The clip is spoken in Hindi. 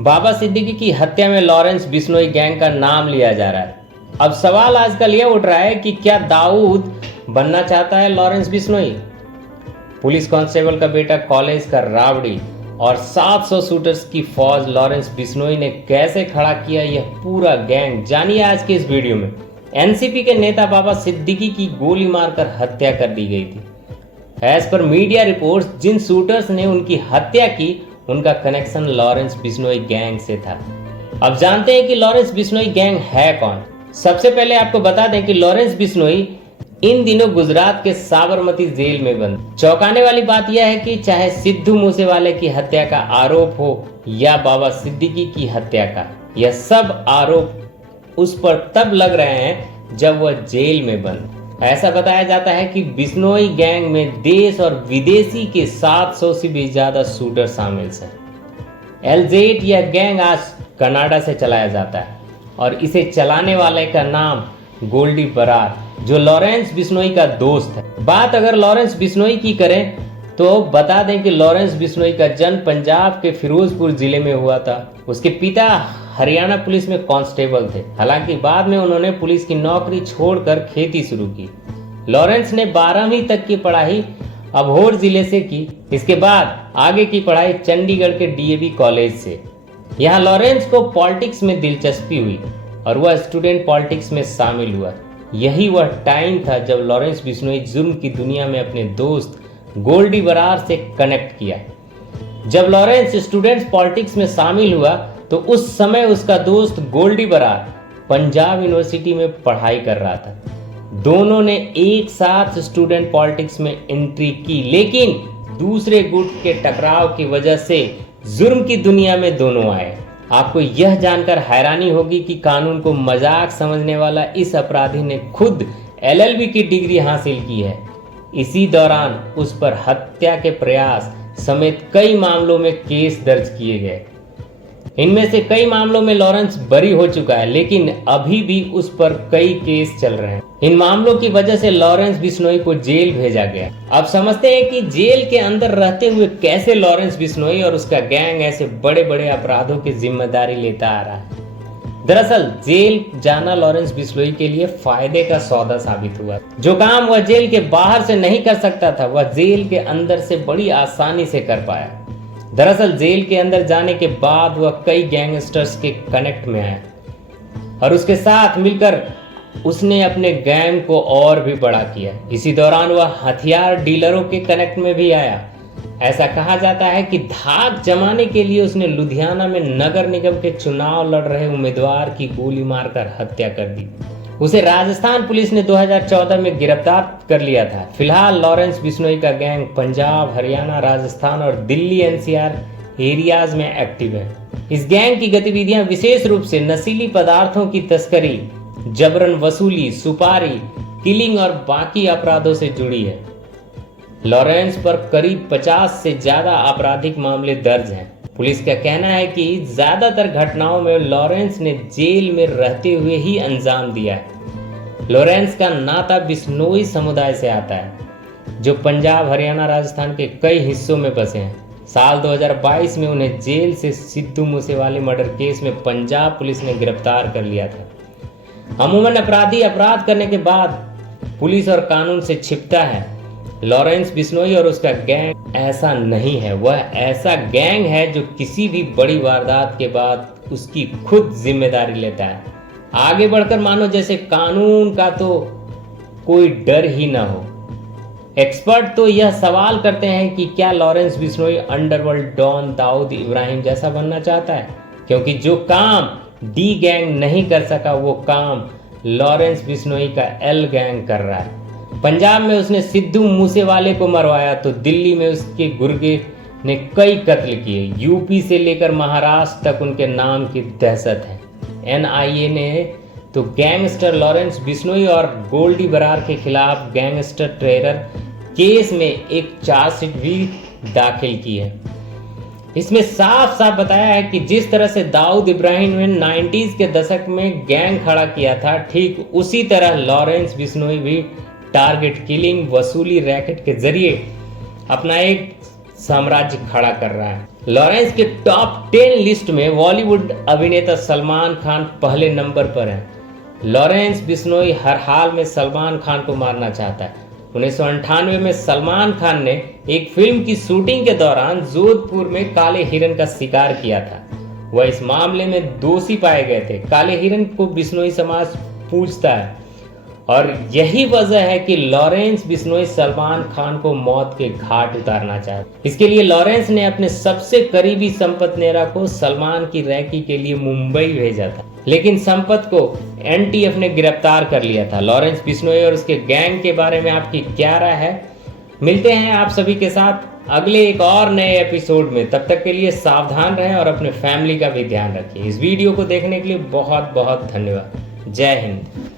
बाबा सिद्दीकी की हत्या में लॉरेंस बिश्नोई गैंग का नाम लिया जा रहा है। अब सवाल आजकल यह उठ रहा है कि क्या दाऊद बनना चाहता है लॉरेंस बिश्नोई? पुलिस कांस्टेबल का बेटा, कॉलेज का रावड़ी और 700 शूटर्स की फौज लॉरेंस बिश्नोई ने कैसे खड़ा किया यह पूरा गैंग, जानिए आज के इस वीडियो में। एनसीपी के नेता बाबा सिद्दीकी की गोली मारकर हत्या कर दी गई थी। एज पर मीडिया रिपोर्ट्स, जिन शूटर्स ने उनकी हत्या की उनका कनेक्शन लॉरेंस बिश्नोई गैंग से था। अब जानते हैं कि लॉरेंस बिश्नोई गैंग है कौन। सबसे पहले आपको बता दें कि लॉरेंस बिश्नोई इन दिनों गुजरात के साबरमती जेल में बंद। चौंकाने वाली बात यह है कि चाहे सिद्धू मूसेवाले की हत्या का आरोप हो या बाबा सिद्दीकी की हत्या का, यह सब आरोप उस पर तब लग रहे हैं जब वह जेल में बंद। ऐसा बताया जाता है कि बिश्नोई गैंग में देश और विदेशी के 700 से भी ज्यादा शूटर शामिल हैं। एलजेट यह गैंग आज कनाडा से चलाया जाता है और इसे चलाने वाले का नाम गोल्डी बरार, जो लॉरेंस बिश्नोई का दोस्त है। बात अगर लॉरेंस बिश्नोई की करें तो बता दें कि लॉरेंस बिश्नोई का जन्म पंजाब के फिरोजपुर जिले में हुआ था। उसके पिता हरियाणा पुलिस में कांस्टेबल थे। हालांकि बाद में उन्होंने पुलिस की नौकरी छोड़कर खेती शुरू की। लॉरेंस ने 12वीं तक की पढ़ाई अबोहर जिले से की। इसके बाद आगे की पढ़ाई चंडीगढ़ के डीएवी कॉलेज से। यहाँ लॉरेंस को पॉलिटिक्स में दिलचस्पी हुई और वह स्टूडेंट पॉलिटिक्स में शामिल हुआ। यही वह टाइम था जब लॉरेंस बिश्नोई जुर्म की दुनिया में अपने दोस्त गोल्डी बरार से कनेक्ट किया। जब लॉरेंस स्टूडेंट्स पॉलिटिक्स में शामिल हुआ तो उस समय उसका दोस्त गोल्डी बरार पंजाब यूनिवर्सिटी में पढ़ाई कर रहा था। दोनों ने एक साथ स्टूडेंट पॉलिटिक्स में एंट्री की, लेकिन दूसरे गुट के टकराव की वजह से जुर्म की दुनिया में दोनों आए। आपको यह जानकर हैरानी होगी कि कानून को मजाक समझने वाला इस अपराधी ने खुद एलएलबी की डिग्री हासिल की है। इसी दौरान उस पर हत्या के प्रयास समेत कई मामलों में केस दर्ज किए गए। इनमें से कई मामलों में लॉरेंस बरी हो चुका है, लेकिन अभी भी उस पर कई केस चल रहे हैं। इन मामलों की वजह से लॉरेंस बिश्नोई को जेल भेजा गया। अब समझते हैं कि जेल के अंदर रहते हुए कैसे लॉरेंस बिश्नोई और उसका गैंग ऐसे बड़े बड़े अपराधों की जिम्मेदारी लेता आ रहा है। दरअसल जेल जाना लॉरेंस बिश्नोई के लिए फायदे का सौदा साबित हुआ। जो काम वह जेल के बाहर से नहीं कर सकता था, वह जेल के अंदर से बड़ी आसानी से कर पाया। दरअसल जेल के अंदर जाने के बाद वह कई गैंगस्टर्स के कनेक्ट में आया और उसके साथ मिलकर उसने अपने गैंग को और भी बड़ा किया। इसी दौरान वह हथियार डीलरों के कनेक्ट में भी आया। ऐसा कहा जाता है कि धाक जमाने के लिए उसने लुधियाना में नगर निगम के चुनाव लड़ रहे उम्मीदवार की गोली मारकर हत्या कर दी। उसे राजस्थान पुलिस ने 2014 में गिरफ्तार कर लिया था। फिलहाल लॉरेंस बिश्नोई का गैंग पंजाब, हरियाणा, राजस्थान और दिल्ली एनसीआर एरियाज में एक्टिव है। इस गैंग की गतिविधियां विशेष रूप से नशीली पदार्थों की तस्करी, जबरन वसूली, सुपारी, किलिंग और बाकी अपराधों से जुड़ी है। लॉरेंस पर करीब 50 से ज्यादा आपराधिक मामले दर्ज हैं। पुलिस का कहना है कि ज्यादातर घटनाओं में लॉरेंस ने जेल में रहते हुए ही अंजाम दिया है। लॉरेंस का नाता बिश्नोई समुदाय से आता है, जो पंजाब, हरियाणा, राजस्थान के कई हिस्सों में बसे हैं। साल 2022 में उन्हें जेल से सिद्धू मूसेवाले मर्डर केस में पंजाब पुलिस ने गिरफ्तार कर लिया था। अमूमन अपराधी अपराध करने के बाद पुलिस और कानून से छिपता है। लॉरेंस बिश्नोई और उसका गैंग ऐसा नहीं है। वह ऐसा गैंग है जो किसी भी बड़ी वारदात के बाद उसकी खुद जिम्मेदारी लेता है, आगे बढ़कर मानो जैसे कानून का तो कोई डर ही ना हो। एक्सपर्ट तो यह सवाल करते हैं कि क्या Lawrence Bishnoi underworld don Dawood Ibrahim जैसा बनना चाहता है, क्योंकि जो काम डी गैंग नहीं कर सका वो काम लॉरेंस बिश्नोई का एल गैंग कर रहा है। पंजाब में उसने सिद्धू मूसेवाले को मरवाया तो दिल्ली में उसके गुर्गे ने कई कत्ल किए। यूपी से लेकर महाराष्ट्र तक उनके नाम की दहशत है। एनआईए ने तो गैंगस्टर लॉरेंस बिश्नोई और गोल्डी बरार के खिलाफ गैंगस्टर टेरर केस में एक चार्जशीट भी दाखिल की है। इसमें साफ साफ बताया है कि जिस तरह से दाऊद इब्राहिम ने 90s के दशक में गैंग खड़ा किया था, ठीक उसी तरह लॉरेंस बिश्नोई भी टारगेट किलिंग, वसूली रैकेट के जरिए अपना एक साम्राज्य खड़ा कर रहा है। लॉरेंस के टॉप 10 लिस्ट में बॉलीवुड अभिनेता सलमान खान पहले नंबर पर है। लॉरेंस बिश्नोई हर हाल में सलमान खान को मारना चाहता है। 1998 में सलमान खान ने एक फिल्म की शूटिंग के दौरान जोधपुर में काले हिरन का शिकार किया था। वह इस मामले में दोषी पाए गए थे। काले हिरन को बिश्नोई समाज पूजता है और यही वजह है कि लॉरेंस बिश्नोई सलमान खान को मौत के घाट उतारना चाहते। इसके लिए लॉरेंस ने अपने सबसे करीबी संपत नेहरा को सलमान की रैकी के लिए मुंबई भेजा था, लेकिन संपत को एनटीएफ ने गिरफ्तार कर लिया था। लॉरेंस बिश्नोई और उसके गैंग के बारे में आपकी क्या राय है? मिलते हैं आप सभी के साथ अगले एक और नए एपिसोड में। तब तक के लिए सावधान रहें और अपने फैमिली का भी ध्यान रखिए। इस वीडियो को देखने के लिए बहुत बहुत धन्यवाद। जय हिंद।